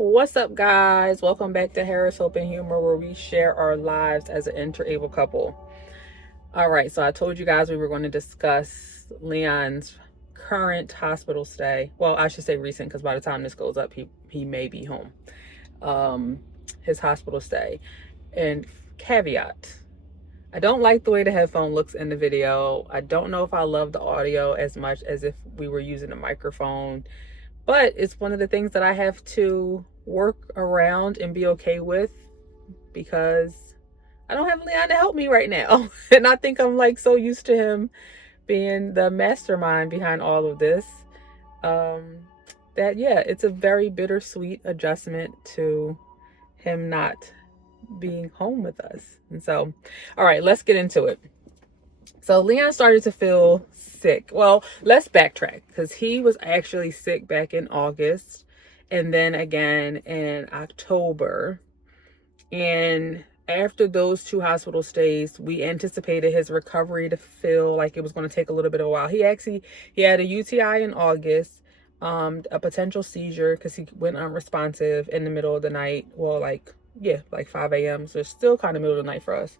What's up, guys? Welcome back to Harris Hope and Humor, where we share our lives as an inter-able couple. All right, so I told you guys we were going to discuss Leon's current hospital stay. Well, I should say recent, because by the time this goes up, he may be home. His hospital stay. And caveat, I don't like the way the headphone looks in the video. I don't know if I love the audio as much as if we were using a microphone. But it's one of the things that I have to work around and be okay with, because I don't have Leon to help me right now. And I think I'm like so used to him being the mastermind behind all of this, that yeah, it's a very bittersweet adjustment to him not being home with us. And so, all right, let's get into it. So Leon started to feel sick. Well, let's backtrack, because he was actually sick back in August and then again in October. And after those two hospital stays, we anticipated his recovery to feel like it was going to take a little bit of a while. He had a UTI in August, a potential seizure because he went unresponsive in the middle of the night. Well, like 5 a.m. So it's still kind of middle of the night for us.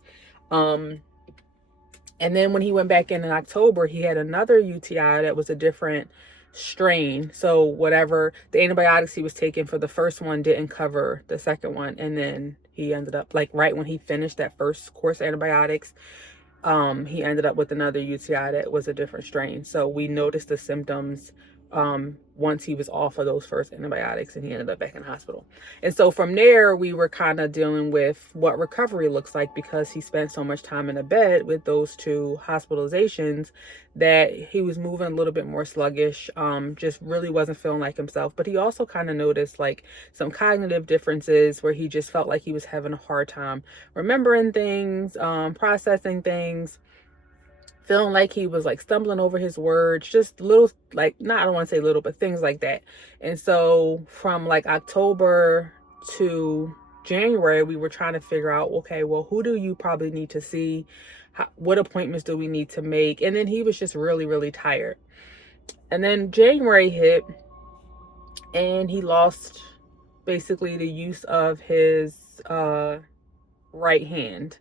And then when he went back in October, he had another UTI that was a different strain. So whatever the antibiotics he was taking for the first one didn't cover the second one. And then he ended up, like, right when he finished that first course of antibiotics, he ended up with another UTI that was a different strain. So we noticed the symptoms once he was off of those first antibiotics, and he ended up back in the hospital. And so from there, we were kind of dealing with what recovery looks like, because he spent so much time in a bed with those two hospitalizations that he was moving a little bit more sluggish, just really wasn't feeling like himself. But he also kind of noticed like some cognitive differences where he just felt like he was having a hard time remembering things, processing things, feeling like he was like stumbling over his words, just little, like, not, I don't want to say little, but things like that. And so from like October to January, we were trying to figure out, okay, well, who do you probably need to see? What appointments do we need to make? And then he was just really, really tired. And then January hit, and he lost basically the use of his right hand,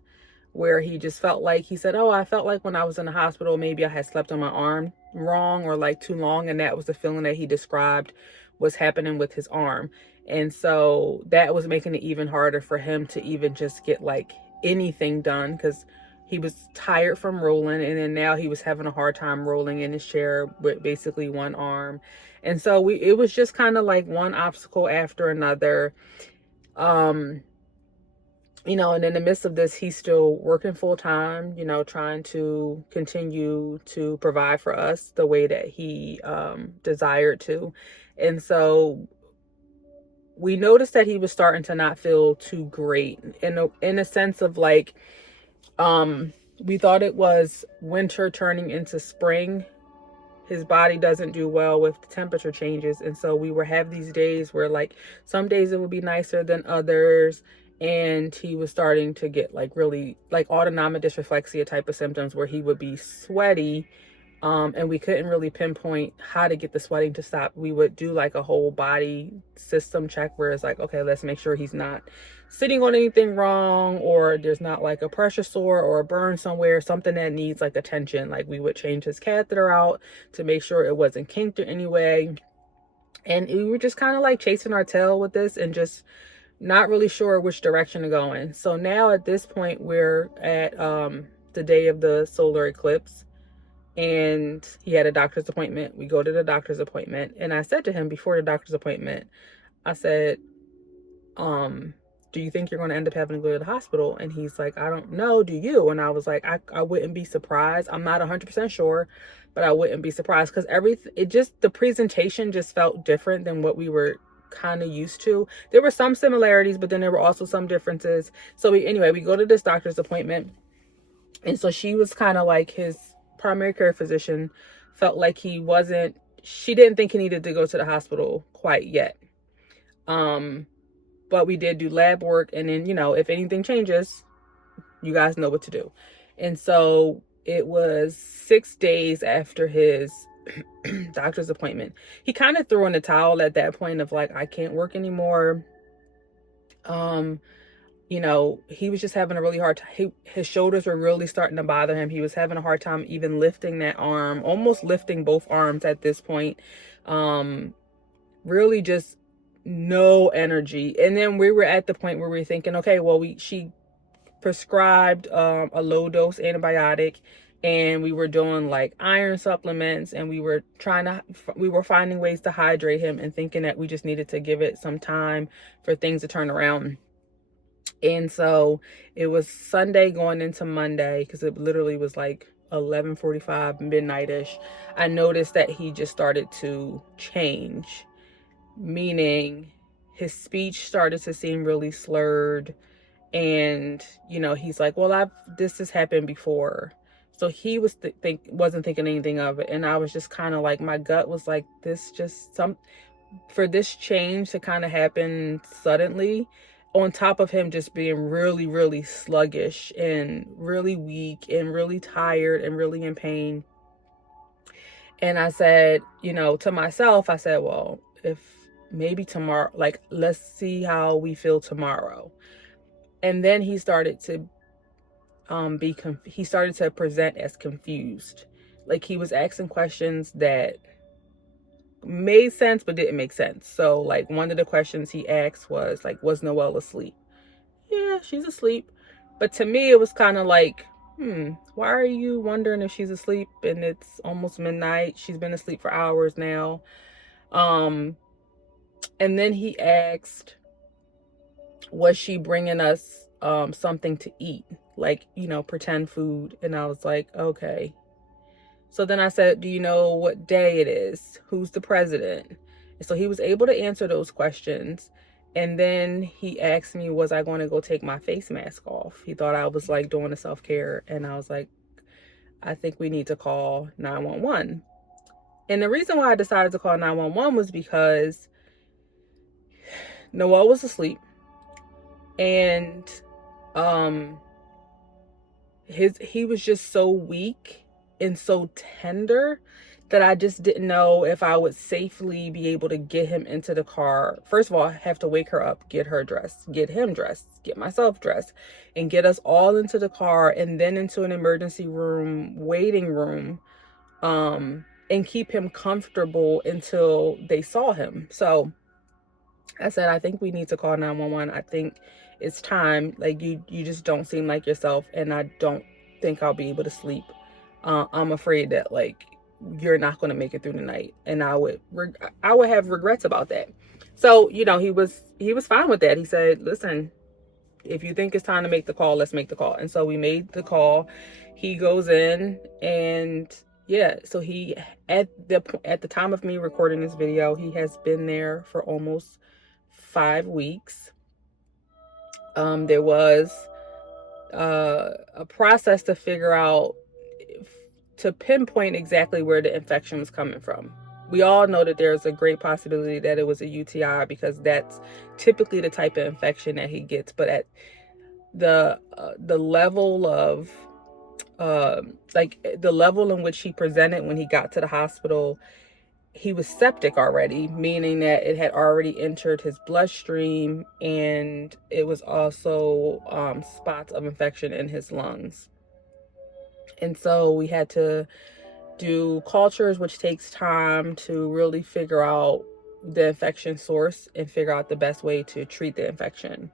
where he just felt like, he said, oh, I felt like when I was in the hospital, maybe I had slept on my arm wrong or like too long. And that was the feeling that he described was happening with his arm. And so that was making it even harder for him to even just get like anything done, because he was tired from rolling. And then now he was having a hard time rolling in his chair with basically one arm. And so it was just kind of like one obstacle after another. And in the midst of this, he's still working full time, trying to continue to provide for us the way that he desired to. And so we noticed that he was starting to not feel too great, in a sense of like, we thought it was winter turning into spring. His body doesn't do well with the temperature changes. And so we have these days where like some days it would be nicer than others. And he was starting to get like really like autonomic dysreflexia type of symptoms, where he would be sweaty. And we couldn't really pinpoint how to get the sweating to stop. We would do like a whole body system check, where it's like, okay, let's make sure he's not sitting on anything wrong, or there's not like a pressure sore or a burn somewhere, something that needs like attention. Like we would change his catheter out to make sure it wasn't kinked in any way. And we were just kind of like chasing our tail with this and just not really sure which direction to go in. So now at this point, we're at the day of the solar eclipse, and he had a doctor's appointment. We go to the doctor's appointment, and I said to him before the doctor's appointment, I said, do you think you're going to end up having to go to the hospital? And he's like, I don't know, do you? And I was like, I wouldn't be surprised. I'm not 100% sure, but I wouldn't be surprised, because the presentation just felt different than what we were kind of used to. There were some similarities, but then there were also some differences. So we go to this doctor's appointment, and so she was kind of like, his primary care physician felt like she didn't think he needed to go to the hospital quite yet. But we did do lab work, and then, if anything changes, you guys know what to do. And so it was 6 days after his doctor's appointment. He kind of threw in the towel at that point of like, I can't work anymore. You know, he was just having a really hard time. His shoulders were really starting to bother him. He was having a hard time even lifting that arm, almost lifting both arms at this point. Really just no energy. And then we were at the point where we were thinking, okay, well, she prescribed a low dose antibiotic, and we were doing like iron supplements, and we were finding ways to hydrate him, and thinking that we just needed to give it some time for things to turn around. And so it was Sunday going into Monday, because it literally was like 11:45, midnight-ish. I noticed that he just started to change, meaning his speech started to seem really slurred. And, you know, he's like, well, this has happened before. So he wasn't thinking anything of it. And I was just kind of like, my gut was like, for this change to kind of happen suddenly, on top of him just being really, really sluggish and really weak and really tired and really in pain. And I said, you know, to myself, I said, well, if maybe tomorrow, like, let's see how we feel tomorrow. And then he started to he started to present as confused. Like, he was asking questions that made sense but didn't make sense. So like, one of the questions he asked was like, was Noelle asleep? Yeah, she's asleep. But to me, it was kind of like, why are you wondering if she's asleep? And it's almost midnight. She's been asleep for hours now. And then he asked, was she bringing us something to eat? Like, you know, pretend food. And I was like, okay. So then I said, do you know what day it is? Who's the president? And so he was able to answer those questions. And then he asked me, was I going to go take my face mask off? He thought I was like doing a self-care. And I was like, I think we need to call 911. And the reason why I decided to call 911 was because Noelle was asleep. And he was just so weak and so tender that I just didn't know if I would safely be able to get him into the car. First of all, I have to wake her up, get her dressed, get him dressed, get myself dressed, and get us all into the car, and then into an emergency room, waiting room, and keep him comfortable until they saw him. So I said, I think we need to call 911. I think it's time. Like, you just don't seem like yourself, and I don't think I'll be able to sleep. I'm afraid that like you're not going to make it through the night, and I would have regrets about that. So, you know, he was fine with that. He said, listen, if you think it's time to make the call, let's make the call. And so we made the call. He goes in, and yeah, so he, at the time of me recording this video, he has been there for almost 5 weeks. There was a process to figure out, to pinpoint exactly where the infection was coming from. We all know that there's a great possibility that it was a UTI, because that's typically the type of infection that he gets. But at the level of the level in which he presented when he got to the hospital, he was septic already, meaning that it had already entered his bloodstream, and it was also spots of infection in his lungs. And so we had to do cultures, which takes time to really figure out the infection source and figure out the best way to treat the infection.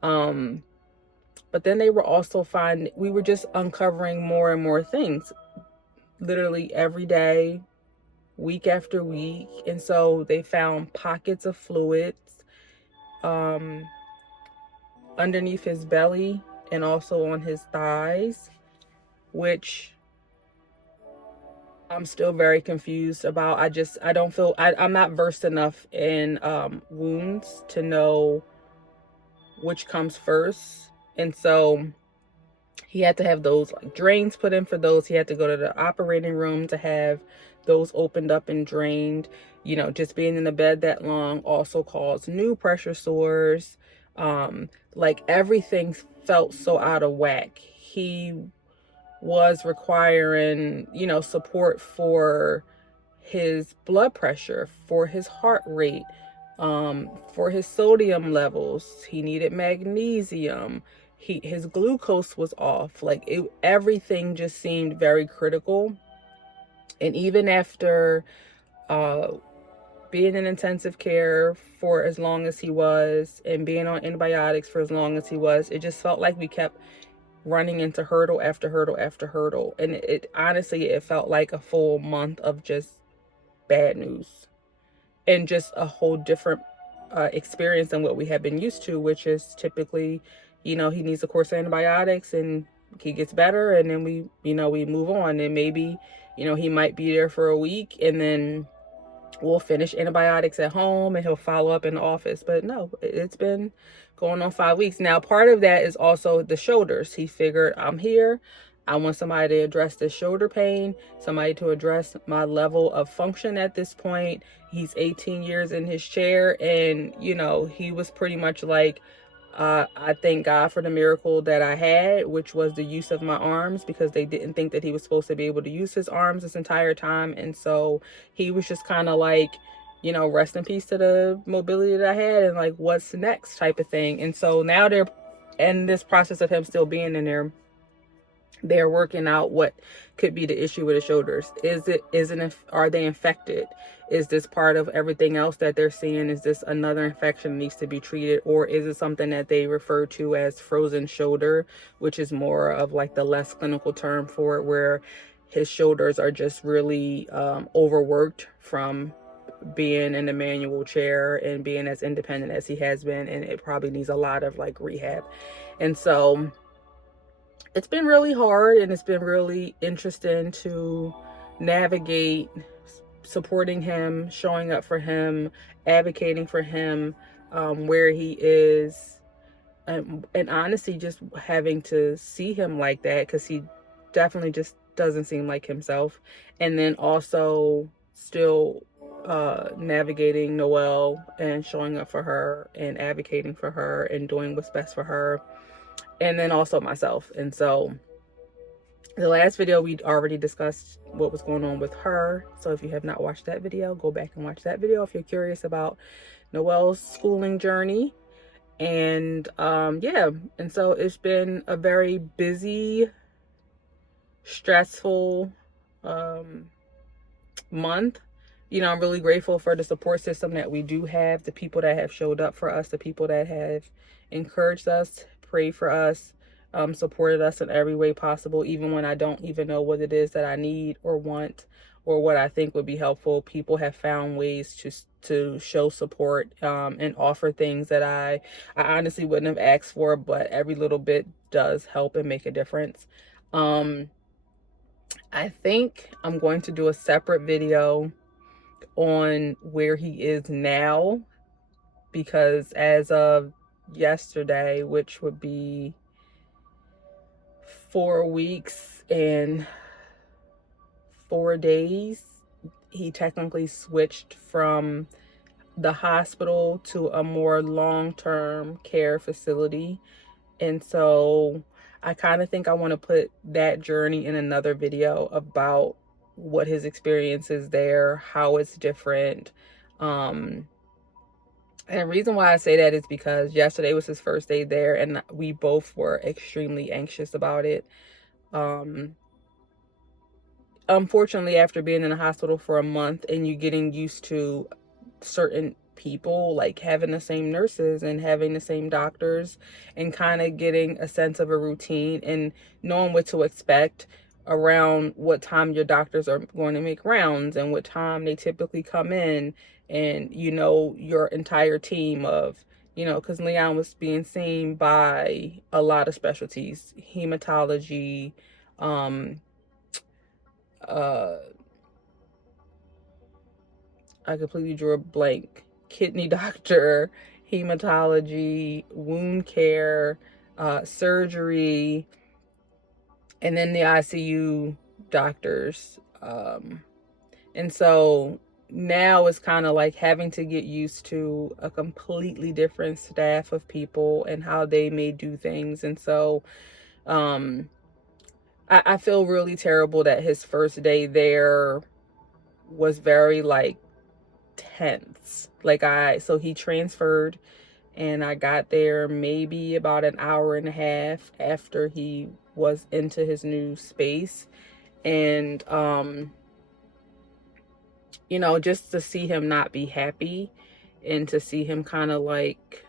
But then they were also we were just uncovering more and more things, literally every day, week after week. And so they found pockets of fluids underneath his belly and also on his thighs, which I'm still very confused about. I'm not versed enough in wounds to know which comes first. And so he had to have those like drains put in for those. He had to go to the operating room to have those opened up and drained. You know, just being in the bed that long also caused new pressure sores. Like, everything felt so out of whack. He was requiring, you know, support for his blood pressure, for his heart rate, for his sodium levels. He needed magnesium. His glucose was off. Like everything just seemed very critical. And even after uh, being in intensive care for as long as he was and being on antibiotics for as long as he was, it just felt like we kept running into hurdle after hurdle after hurdle. And it honestly, it felt like a full month of just bad news and just a whole different experience than what we have been used to, which is typically, he needs a course of antibiotics and he gets better, and then we move on, and maybe, he might be there for a week, and then we'll finish antibiotics at home and he'll follow up in the office. But no, it's been going on 5 weeks. Now, part of that is also the shoulders. He figured, I'm here. I want somebody to address this shoulder pain, somebody to address my level of function at this point. He's 18 years in his chair, and, he was pretty much like, I thank God for the miracle that I had, which was the use of my arms, because they didn't think that he was supposed to be able to use his arms this entire time. And so he was just kind of like, rest in peace to the mobility that I had, and like, what's next type of thing. And so now they're in this process of him still being in there. They're working out what could be the issue with the shoulders. Are they infected? Is this part of everything else that they're seeing? Is this another infection that needs to be treated? Or is it something that they refer to as frozen shoulder, which is more of like the less clinical term for it, where his shoulders are just really overworked from being in the manual chair and being as independent as he has been. And it probably needs a lot of like rehab. And so it's been really hard, and it's been really interesting to navigate supporting him, showing up for him, advocating for him where he is, and honestly just having to see him like that, because he definitely just doesn't seem like himself. And then also still navigating Noelle and showing up for her and advocating for her and doing what's best for her, and then also myself. And so the last video, we already discussed what was going on with her. So if you have not watched that video, go back and watch that video if you're curious about Noelle's schooling journey. And yeah, and so it's been a very busy, stressful month. I'm really grateful for the support system that we do have, the people that have showed up for us, the people that have encouraged us, prayed for us, supported us in every way possible, even when I don't even know what it is that I need or want or what I think would be helpful. People have found ways to show support and offer things that I honestly wouldn't have asked for, but every little bit does help and make a difference. I think I'm going to do a separate video on where he is now, because as of yesterday, which would be 4 weeks and 4 days, he technically switched from the hospital to a more long-term care facility. And so I kind of think I want to put that journey in another video about what his experience is there, how it's different. And the reason why I say that is because yesterday was his first day there, and we both were extremely anxious about it. Unfortunately, after being in the hospital for a month and you getting used to certain people, like having the same nurses and having the same doctors, and kind of getting a sense of a routine and knowing what to expect around what time your doctors are going to make rounds and what time they typically come in, and your entire team of, because Leon was being seen by a lot of specialties: hematology, I completely drew a blank, kidney doctor, hematology, wound care, surgery, and then the ICU doctors. And so now it's kind of like having to get used to a completely different staff of people and how they may do things. And so I feel really terrible that his first day there was very like tense. Like so he transferred, and I got there maybe about an hour and a half after he was into his new space. And you know, just to see him not be happy, and to see him kind of like,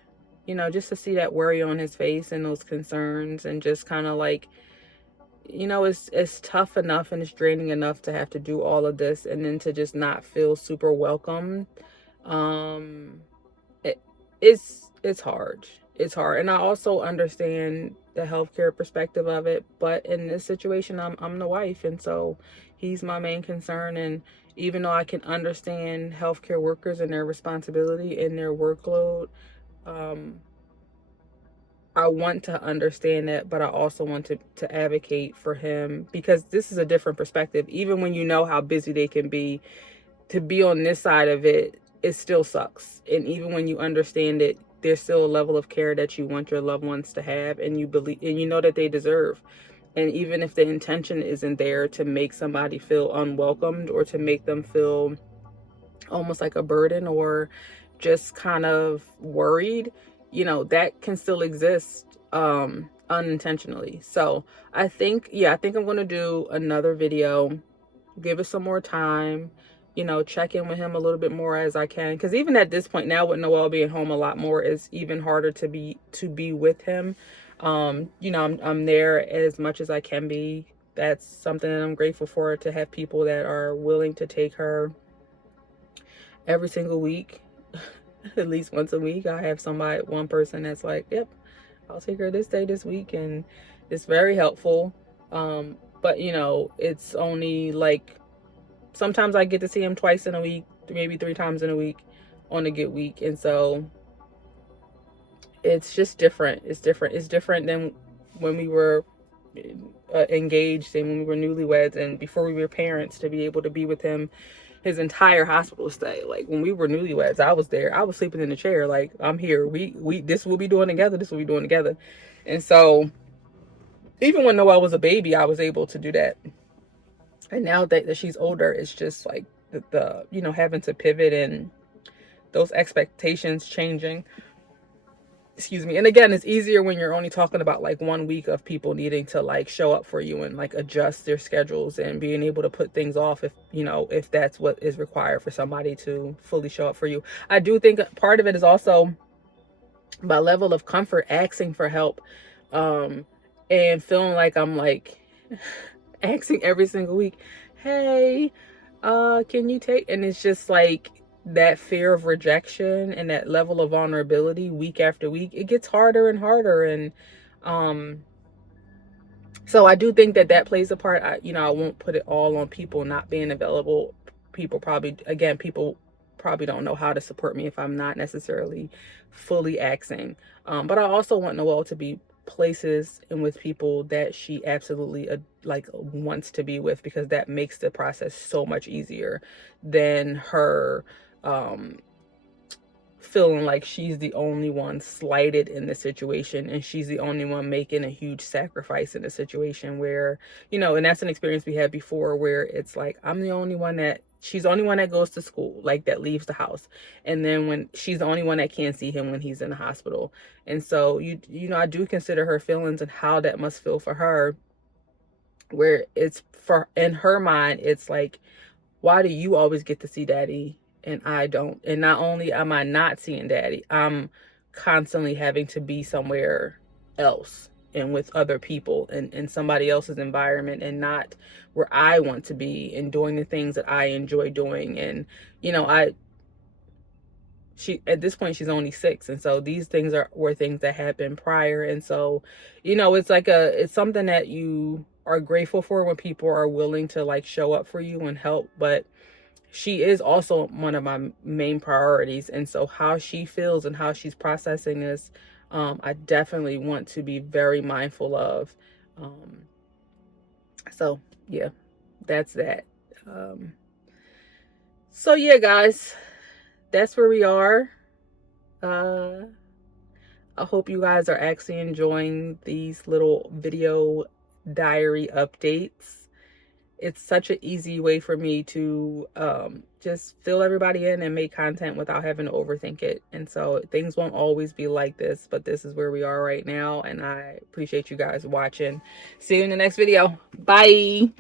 you know, just to see that worry on his face and those concerns, and just kind of like, you know, it's tough enough and it's draining enough to have to do all of this, and then to just not feel super welcome. um it, it's hard. It's hard. And I also understand the healthcare perspective of it, but in this situation, I'm the wife, and so he's my main concern. And even though I can understand healthcare workers and their responsibility and their workload, um I want to understand that, but I also want to advocate for him, because this is a different perspective. Even when you know how busy they can be, to be on this side of it, it still sucks. And even when you understand it, there's still a level of care that you want your loved ones to have, and you believe, and you know that they deserve. And even if the intention isn't there to make somebody feel unwelcomed, or to make them feel almost like a burden, or just kind of worried, you know, that can still exist unintentionally. So I think, yeah, I think I'm going to do another video, give it some more time, you know, check in with him a little bit more as I can, because even at this point now, with Noel being home a lot more, it's even harder to be with him. You know, I'm there as much as I can be. That's something that I'm grateful for, to have people that are willing to take her every single week. At least once a week I have somebody, one person that's like, yep, I'll take her this day this week, and it's very helpful. But you know, it's only like, sometimes I get to see him twice in a week, maybe 3 times in a week on a good week. And so it's just different. It's different than when we were engaged, and when we were newlyweds, and before we were parents, to be able to be with him his entire hospital stay. Like when we were newlyweds, I was there. I was sleeping in the chair. Like, I'm here. We this will be doing together. This will be doing together. And so even when Noelle was a baby, I was able to do that. And now that she's older, it's just like the you know, having to pivot, and those expectations changing. Excuse me. And again, it's easier when you're only talking about like 1 week of people needing to like show up for you, and like adjust their schedules, and being able to put things off if, you know, if that's what is required for somebody to fully show up for you. I do think part of it is also my level of comfort asking for help, and feeling like I'm like asking every single week, hey, can you take, and it's just like that fear of rejection and that level of vulnerability week after week, it gets harder and harder. And so I do think that plays a part. You know, I won't put it all on people not being available. People probably don't know how to support me if I'm not necessarily fully asking. But I also want Noelle to be places and with people that she absolutely like wants to be with, because that makes the process so much easier than her feeling like she's the only one slighted in the situation, and she's the only one making a huge sacrifice in a situation where, you know, and that's an experience we had before, where it's like, she's the only one that goes to school, like that leaves the house, and then when she's the only one that can't see him when he's in the hospital. And so you know, I do consider her feelings and how that must feel for her, where it's for, in her mind, it's like, why do you always get to see daddy and I don't? And not only am I not seeing daddy, I'm constantly having to be somewhere else and with other people and in somebody else's environment, and not where I want to be, and doing the things that I enjoy doing. And you know, she, at this point, she's only 6, and so these things were things that happened prior. And so, you know, it's like it's something that you are grateful for, when people are willing to like show up for you and help. But she is also one of my main priorities, and so how she feels and how she's processing this, I definitely want to be very mindful of. So yeah, that's that. So yeah, guys, that's where we are. I hope you guys are actually enjoying these little video diary updates. it's such an easy way for me to just fill everybody in and make content without having to overthink it. And so things won't always be like this, but this is where we are right now. And I appreciate you guys watching. See you in the next video. Bye.